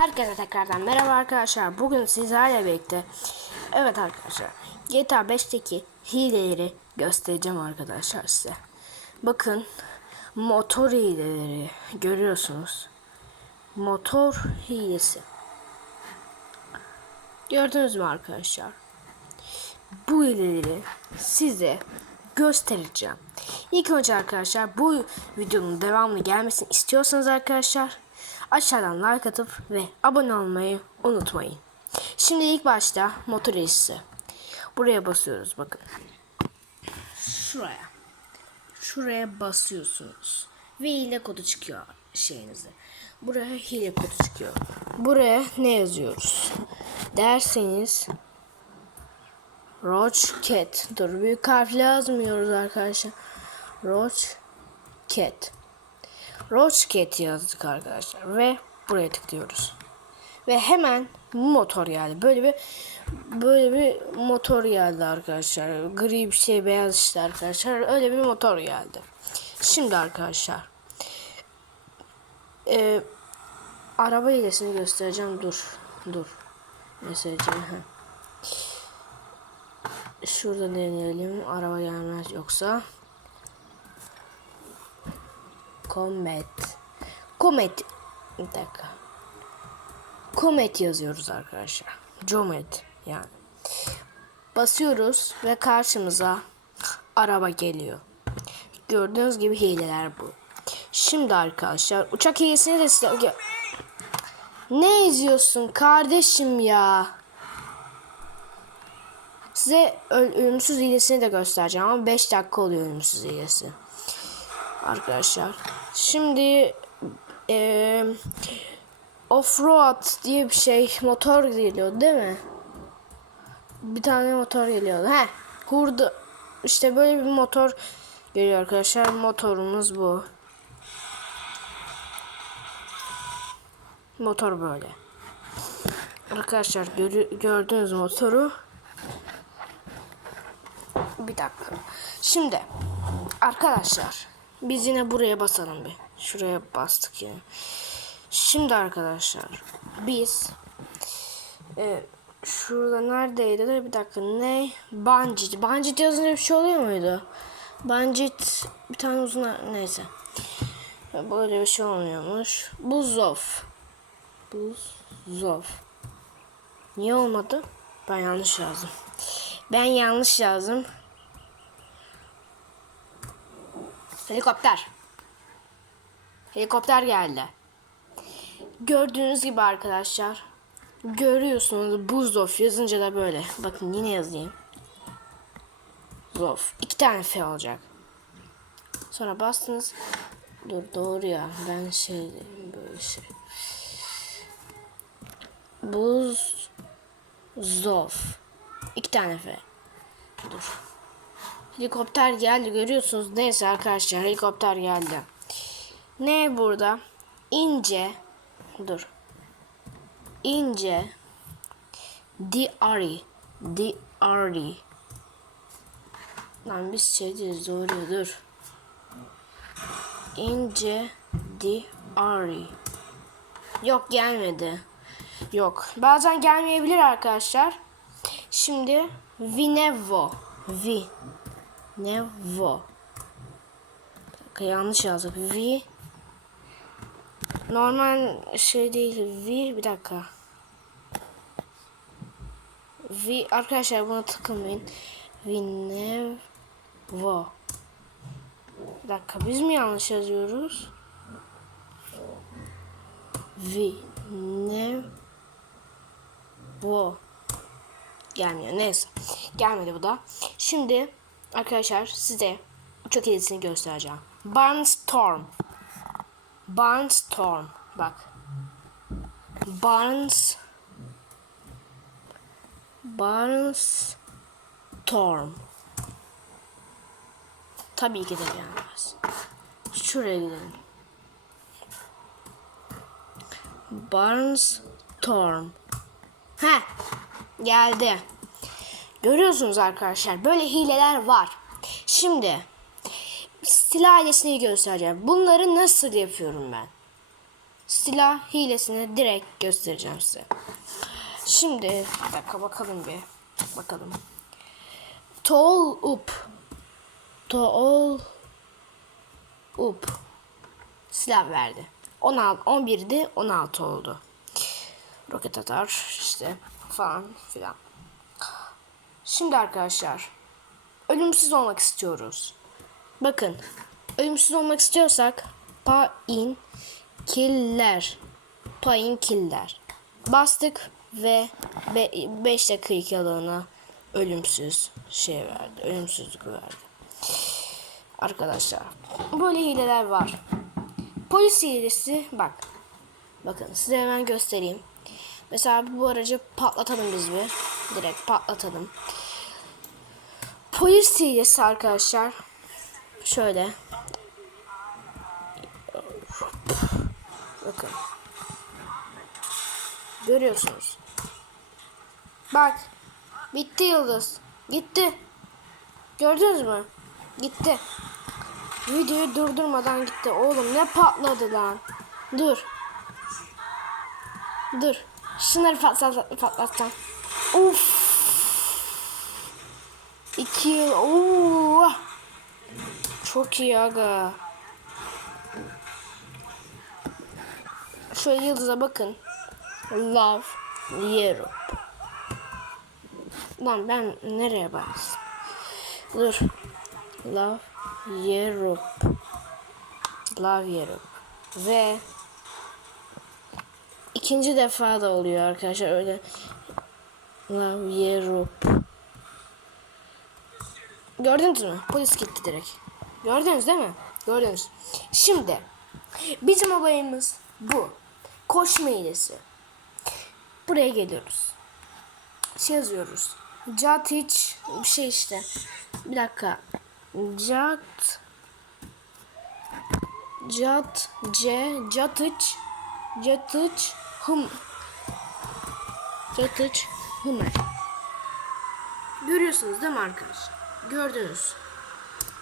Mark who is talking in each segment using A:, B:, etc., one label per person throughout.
A: Herkese tekrardan merhaba arkadaşlar. Bugün sizlerle birlikte Evet arkadaşlar GTA 5'teki hileleri göstereceğim arkadaşlar size. Bakın motor hileleri görüyorsunuz. Motor hilesi. Gördünüz mü arkadaşlar? Bu hileleri size göstereceğim. İlk önce arkadaşlar bu videonun devamlı gelmesini istiyorsanız arkadaşlar aşağıdan like atıp ve abone olmayı unutmayın. Şimdi ilk başta motor hissi. Buraya basıyoruz bakın. Şuraya. Şuraya basıyorsunuz. Ve hile kodu çıkıyor şeyinize. Buraya hile kodu çıkıyor. Buraya ne yazıyoruz? Derseniz Roach Cat. Dur büyük harfle yazmıyoruz arkadaşlar. Roach Cat yazdık arkadaşlar ve buraya tıklıyoruz. Ve hemen motor geldi. Böyle bir böyle bir motor geldi arkadaşlar. Gri bir şey beyaz işte arkadaşlar. Öyle bir motor geldi. Şimdi arkadaşlar e, araba hilesini göstereceğim. Dur. Dur. Mesajı. Şurada deneyelim. Araba gelmez yoksa. Comet. Comet. Bir dakika. Comet yazıyoruz arkadaşlar. Comet yani. Basıyoruz ve karşımıza araba geliyor. Gördüğünüz gibi hileler bu. Şimdi arkadaşlar uçak hilesini de size... Ne izliyorsun kardeşim ya? Size öl- ölümsüz hilesini de göstereceğim ama 5 dakika oluyor ölümsüz hilesi. Arkadaşlar. Şimdi eee Offroad diye bir şey motor geliyor değil mi? Bir tane motor geliyor. He. Hurda işte böyle bir motor geliyor arkadaşlar. Motorumuz bu. Motor böyle. Arkadaşlar görü- gördüğünüz motoru bir dakika. Şimdi arkadaşlar biz yine buraya basalım bir. Şuraya bastık yine. Şimdi arkadaşlar biz e, şurada neredeydi de bir dakika ne? Bancit. Bancit yazınca bir şey oluyor muydu? Bancit bir tane uzun neyse. Böyle bir şey olmuyormuş. Buzof. Buzof. Niye olmadı? Ben yanlış yazdım. Ben yanlış yazdım. Helikopter. Helikopter geldi. Gördüğünüz gibi arkadaşlar. Görüyorsunuz buzdof yazınca da böyle. Bakın yine yazayım. Zof. İki tane F olacak. Sonra bastınız. Dur doğru ya. Ben şey böyle şey. Buz Zof. İki tane F. Dur. Helikopter geldi görüyorsunuz. Neyse arkadaşlar helikopter geldi. Ne burada? İnce. Dur. İnce. Diary. Diary. Lan biz şey diyoruz doğru dur. İnce. Diary. Yok gelmedi. Yok. Bazen gelmeyebilir arkadaşlar. Şimdi Vinevo. Vi. Nevo. Bir dakika, yanlış yazdık. Vi. Normal şey değil. Vi bir dakika. Vi arkadaşlar buna takılmayın. Vinevo. Bir dakika biz mi yanlış yazıyoruz? Vinevo. Gelmiyor. Neyse. Gelmedi bu da. Şimdi arkadaşlar size uçak hediyesini göstereceğim. Barnstorm. Barnstorm. Bak. Barnes Barnstorm. Tabii ki de gelmez. Şuraya gidelim. Barnstorm. He. Geldi. Görüyorsunuz arkadaşlar böyle hileler var. Şimdi silah ailesini göstereceğim. Bunları nasıl yapıyorum ben? Silah hilesini direkt göstereceğim size. Şimdi bir dakika bakalım bir. Bakalım. Tall up. Tall up. Silah verdi. 16, 11'di 16 oldu. Roket atar işte falan filan. Şimdi arkadaşlar ölümsüz olmak istiyoruz. Bakın ölümsüz olmak istiyorsak pain killer pain killer bastık ve 5 dakikalığına ölümsüz şey verdi. Ölümsüzlük verdi. Arkadaşlar böyle hileler var. Polis hilesi bak. Bakın size hemen göstereyim. Mesela bu aracı patlatalım biz bir. Direkt patlatalım. Polis hilesi arkadaşlar. Şöyle. Bakın. Görüyorsunuz. Bak. Bitti yıldız. Gitti. Gördünüz mü? Gitti. Videoyu durdurmadan gitti. Oğlum ne patladı lan. Dur. Dur. Şunları patlat patlatacağım. Uf. İki. Oo. Çok iyi aga. Şöyle yıldıza bakın. Love Europe. Lan ben nereye bastım? Dur. Love Europe. Love Europe. Ve ikinci defa da oluyor arkadaşlar öyle. Love Europe. Gördünüz mü? Polis gitti direkt. Gördünüz değil mi? Gördünüz. Şimdi bizim olayımız bu. Koşma hilesi. Buraya geliyoruz. Şey yazıyoruz. Cat hiç bir şey işte. Bir dakika. Cat Cat C Catıç Catıç Hım Catıç Hımer Görüyorsunuz değil mi arkadaşlar? Gördünüz.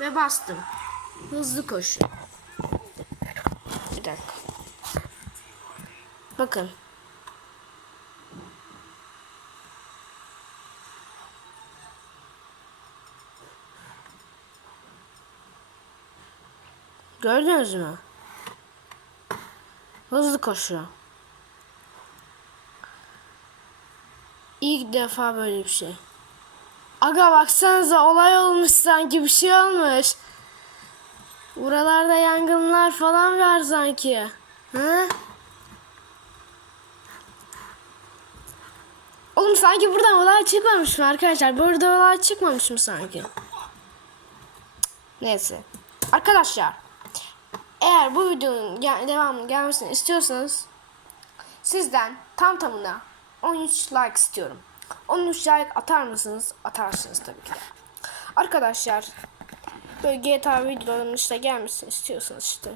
A: Ve bastım. Hızlı koşu. Bir dakika. Bakın. Gördünüz mü? Hızlı koşuyor. İlk defa böyle bir şey. Aga baksanıza olay olmuş sanki bir şey olmuş. Buralarda yangınlar falan var sanki. Hı? Oğlum sanki buradan olay çıkmamış mı arkadaşlar? Burada olay çıkmamış mı sanki? Neyse. Arkadaşlar. Eğer bu videonun gel devamını gelmesini istiyorsanız sizden tam tamına 13 like istiyorum. 13 like atar mısınız? Atarsınız tabii ki de. Arkadaşlar böyle GTA videolarının işte gelmesini istiyorsanız işte.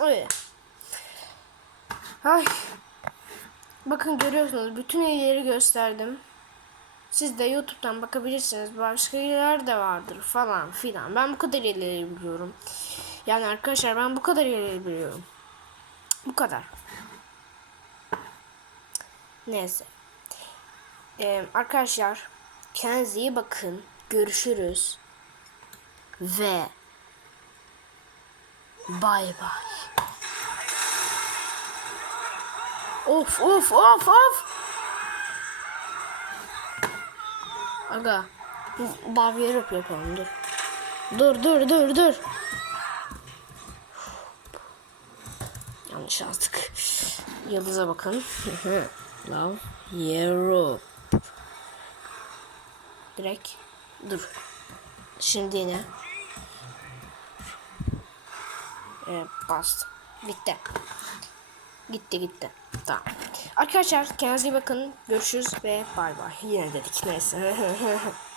A: Öyle. Ay. Bakın görüyorsunuz bütün ileri gösterdim. Siz de YouTube'dan bakabilirsiniz. Başka yerler de vardır falan filan. Ben bu kadar ileri biliyorum. Yani arkadaşlar ben bu kadar ileri biliyorum. Bu kadar. Neyse. Ee, arkadaşlar kendinize iyi bakın. Görüşürüz. Ve bay bay. Of of of of. Aga. Europe yapalım dur. Dur dur dur dur. Yanlış yazdık. Yıldıza bakın. Love Europe. Direkt. Dur. Şimdi yine. Ee, bastım. Bitti. Gitti gitti. Tamam. Arkadaşlar kendinize iyi bakın. Görüşürüz ve bay bay. Yine dedik neyse.